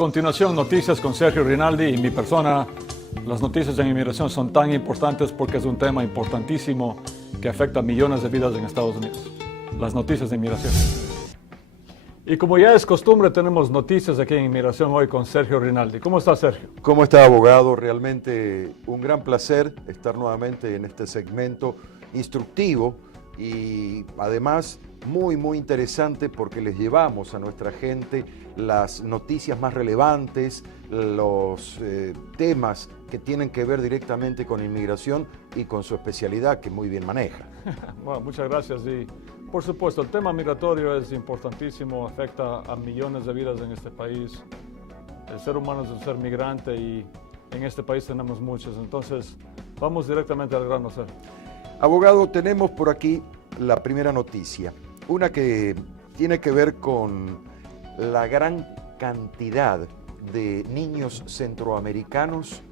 A continuación, noticias con Sergio Rinaldi y mi persona. Las noticias en inmigración son tan importantes porque es un tema importantísimo que afecta a millones de vidas en Estados Unidos. Las noticias de inmigración. Y como ya es costumbre, tenemos noticias aquí en inmigración hoy con Sergio Rinaldi. ¿Cómo está, Sergio? ¿Cómo está, abogado? Realmente un gran placer estar nuevamente en este segmento instructivo y además muy interesante porque les llevamos a nuestra gente las noticias más relevantes, los temas que tienen que ver directamente con inmigración y con su especialidad que muy bien maneja. Bueno, muchas gracias. Y por supuesto, el tema migratorio es importantísimo, afecta a millones de vidas en este país. El ser humano es un ser migrante y en este país tenemos muchos. Entonces, vamos directamente al grano, Sergio. Abogado, tenemos por aquí la primera noticia, una que tiene que ver con la gran cantidad de niños centroamericanos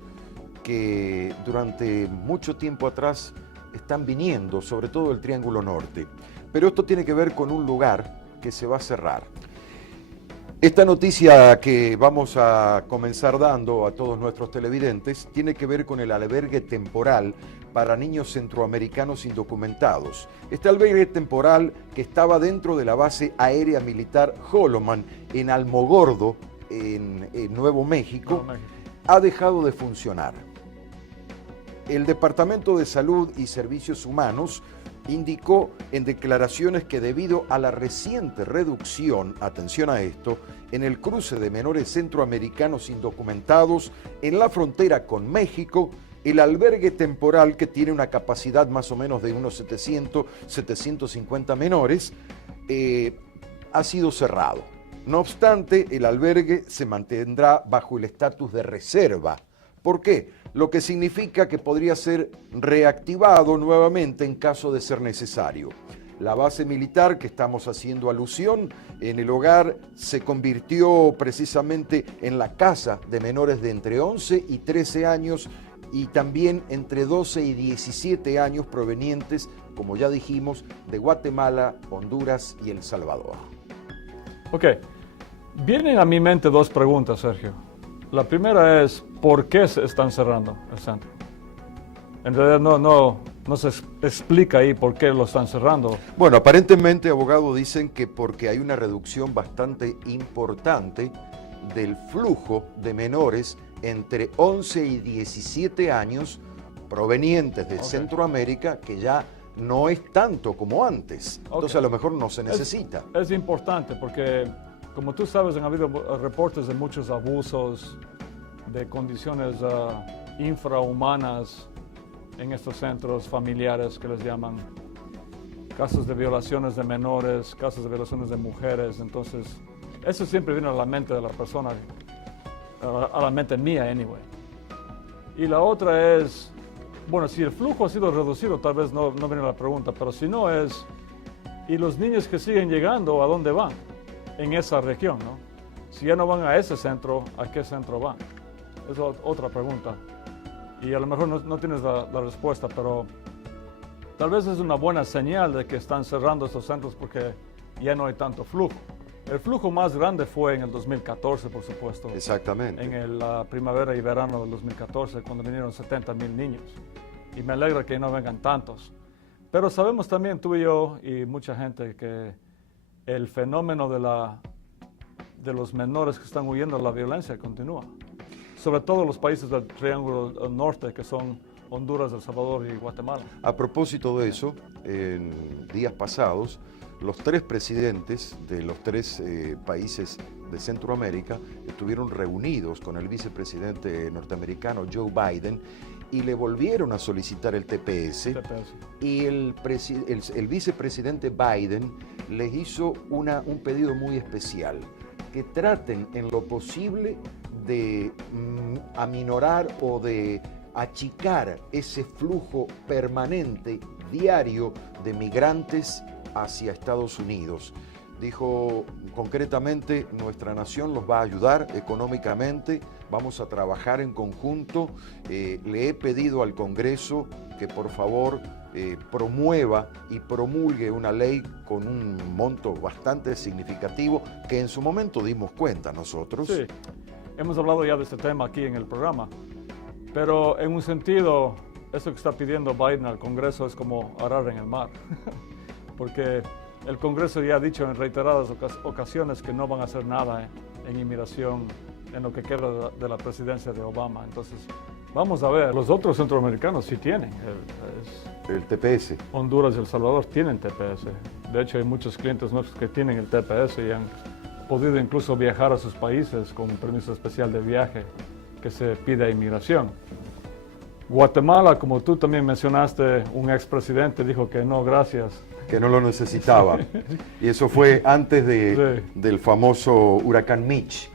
que durante mucho tiempo atrás están viniendo, sobre todo del Triángulo Norte. Pero esto tiene que ver con un lugar que se va a cerrar. Esta noticia que vamos a comenzar dando a todos nuestros televidentes tiene que ver con el albergue temporal para niños centroamericanos indocumentados. Este albergue temporal que estaba dentro de la base aérea militar Holloman en Alamogordo, en Nuevo México, ha dejado de funcionar. El Departamento de Salud y Servicios Humanos indicó en declaraciones que debido a la reciente reducción, atención a esto, en el cruce de menores centroamericanos indocumentados en la frontera con México, el albergue temporal, que tiene una capacidad más o menos de unos 700, 750 menores, ha sido cerrado. No obstante, el albergue se mantendrá bajo el estatus de reserva. ¿Por qué? Lo que significa que podría ser reactivado nuevamente en caso de ser necesario. La base militar que estamos haciendo alusión en el hogar se convirtió precisamente en la casa de menores de entre 11 y 13 años y también entre 12 y 17 años provenientes, como ya dijimos, de Guatemala, Honduras y El Salvador. Ok, vienen a mi mente dos preguntas, Sergio. La primera es, ¿por qué se están cerrando el centro? En realidad no se explica ahí por qué lo están cerrando. Bueno, aparentemente, abogado, dicen que porque hay una reducción bastante importante del flujo de menores entre 11 y 17 años provenientes de Centroamérica, que ya no es tanto como antes. Entonces, a lo mejor no se necesita. Es importante porque, como tú sabes, han habido reportes de muchos abusos, de condiciones infrahumanas en estos centros familiares que les llaman, casos de violaciones de menores, casos de violaciones de mujeres. Entonces, eso siempre viene a la mente de la persona, a la mente mía, anyway. Y la otra es, bueno, si el flujo ha sido reducido, tal vez no viene la pregunta, pero si no es, ¿y los niños que siguen llegando, a dónde van? En esa región, ¿no? Si ya no van a ese centro, ¿a qué centro van? Es otra pregunta. Y a lo mejor no tienes la respuesta, pero tal vez es una buena señal de que están cerrando estos centros porque ya no hay tanto flujo. El flujo más grande fue en el 2014, por supuesto. Exactamente. En la primavera y verano del 2014, cuando vinieron 70,000 niños. Y me alegra que no vengan tantos. Pero sabemos también, tú y yo y mucha gente, que el fenómeno de los menores que están huyendo de la violencia continúa. Sobre todo los países del Triángulo Norte, que son Honduras, El Salvador y Guatemala. A propósito de eso, en días pasados, los tres presidentes de los tres países de Centroamérica estuvieron reunidos con el vicepresidente norteamericano Joe Biden y le volvieron a solicitar el TPS. Y el vicepresidente Biden les hizo un pedido muy especial, que traten en lo posible de aminorar o de achicar ese flujo permanente, diario, de migrantes hacia Estados Unidos. Dijo concretamente, nuestra nación los va a ayudar económicamente, vamos a trabajar en conjunto. Le he pedido al Congreso que por favor promueva y promulgue una ley con un monto bastante significativo que en su momento dimos cuenta nosotros. Sí, hemos hablado ya de este tema aquí en el programa, pero en un sentido, eso que está pidiendo Biden al Congreso es como arar en el mar, porque el Congreso ya ha dicho en reiteradas ocasiones que no van a hacer nada en inmigración en lo que queda de la presidencia de Obama. Entonces, vamos a ver, los otros centroamericanos sí tienen. El TPS. Honduras y El Salvador tienen TPS. De hecho, hay muchos clientes nuestros que tienen el TPS y han podido incluso viajar a sus países con un permiso especial de viaje que se pide a inmigración. Guatemala, como tú también mencionaste, un expresidente dijo que no, gracias. Que no lo necesitaba. Y eso fue antes del famoso huracán Mitch.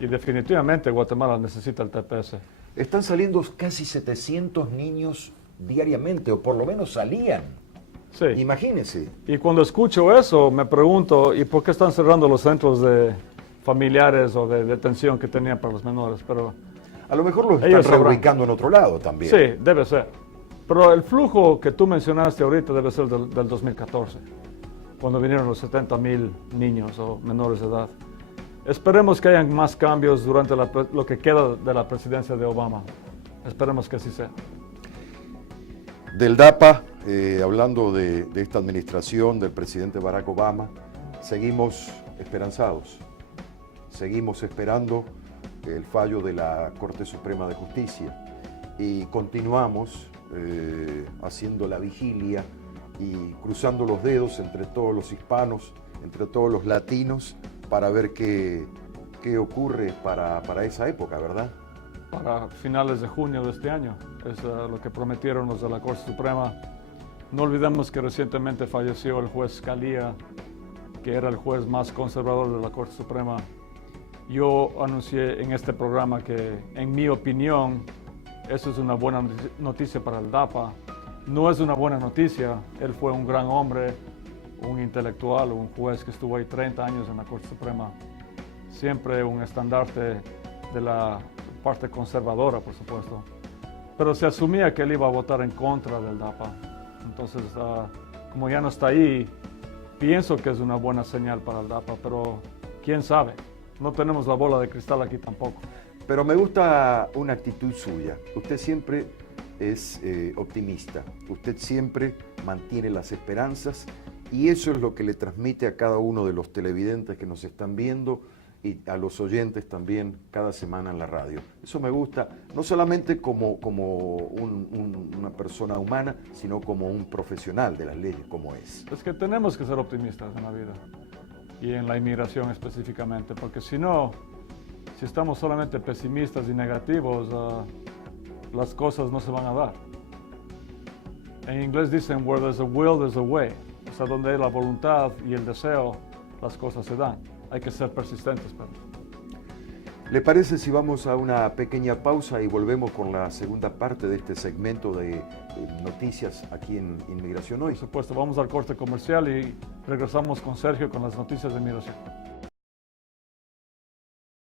Y definitivamente Guatemala necesita el TPS. Están saliendo casi 700 niños diariamente, o por lo menos salían. Sí. Imagínese. Y cuando escucho eso, me pregunto, ¿y por qué están cerrando los centros de familiares o de detención que tenían para los menores? Pero a lo mejor los están reubicando en otro lado también. Sí, debe ser. Pero el flujo que tú mencionaste ahorita debe ser del 2014, cuando vinieron los 70,000 niños o menores de edad. Esperemos que hayan más cambios durante lo que queda de la presidencia de Obama. Esperemos que así sea. Del DAPA, hablando de esta administración del presidente Barack Obama, seguimos esperanzados. Seguimos esperando el fallo de la Corte Suprema de Justicia y continuamos haciendo la vigilia y cruzando los dedos entre todos los hispanos, entre todos los latinos, para ver qué ocurre para esa época, ¿verdad? Para finales de junio de este año, es lo que prometieron los de la Corte Suprema. No olvidemos que recientemente falleció el juez Scalia, que era el juez más conservador de la Corte Suprema. Yo anuncié en este programa que, en mi opinión, eso es una buena noticia para el DAPA. No es una buena noticia. Él fue un gran hombre, un intelectual, un juez que estuvo ahí 30 años en la Corte Suprema. Siempre un estandarte de la parte conservadora, por supuesto. Pero se asumía que él iba a votar en contra del DAPA. Entonces, como ya no está ahí, pienso que es una buena señal para el DAPA, pero quién sabe. No tenemos la bola de cristal aquí tampoco. Pero me gusta una actitud suya. Usted siempre es optimista. Usted siempre mantiene las esperanzas y eso es lo que le transmite a cada uno de los televidentes que nos están viendo y a los oyentes también cada semana en la radio. Eso me gusta, no solamente como una persona humana, sino como un profesional de las leyes, como es. Es que tenemos que ser optimistas en la vida y en la inmigración específicamente, porque si no, si estamos solamente pesimistas y negativos, las cosas no se van a dar. En inglés dicen, where there's a will, there's a way. O sea, donde hay la voluntad y el deseo, las cosas se dan. Hay que ser persistentes, pero. ¿Le parece si vamos a una pequeña pausa y volvemos con la segunda parte de este segmento de noticias aquí en Inmigración Hoy? Por supuesto, vamos al corte comercial y regresamos con Sergio con las noticias de inmigración.